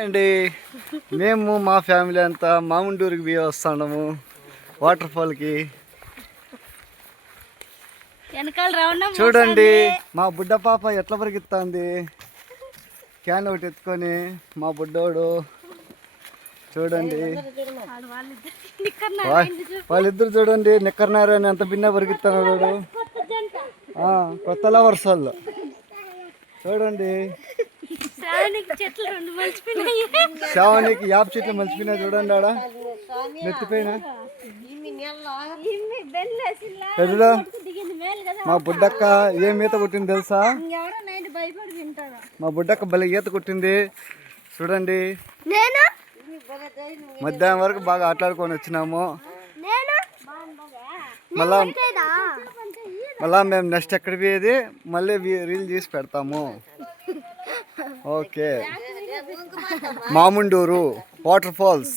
అండి మేము మా ఫ్యామిలీ అంతా మాముండూరుకి పోయి వస్తున్నాము వాటర్ ఫాల్కి. చూడండి మా బుడ్డ పాప ఎట్లా పరిగెత్తుంది క్యాన్ ఒకటి ఎత్తుకొని. మా బుడ్డోడు చూడండి, వాళ్ళిద్దరు చూడండి నిక్కర్నారని ఎంత భిన్న పరిగెత్తున్నాడు. కొత్త లవర్స్ వాళ్ళు చూడండి. శ్రావణికి యాప్ చెట్లు మలిచిపోయినా చూడండి. ఆడ నెత్తిపోయినా మా బుడ్డక్క ఏం ఈత కొట్టింది తెలుసా? మా బుడ్డక్క భలే ఈత కొట్టింది చూడండి. మధ్యాహ్నం వరకు బాగా ఆటలాడుకొని వచ్చినాము. మళ్ళా మేము నెక్స్ట్ ఎక్కడ పోయేది మళ్ళీ రీల్ తీసి పెడతాము. Okay, Mamunduru water falls.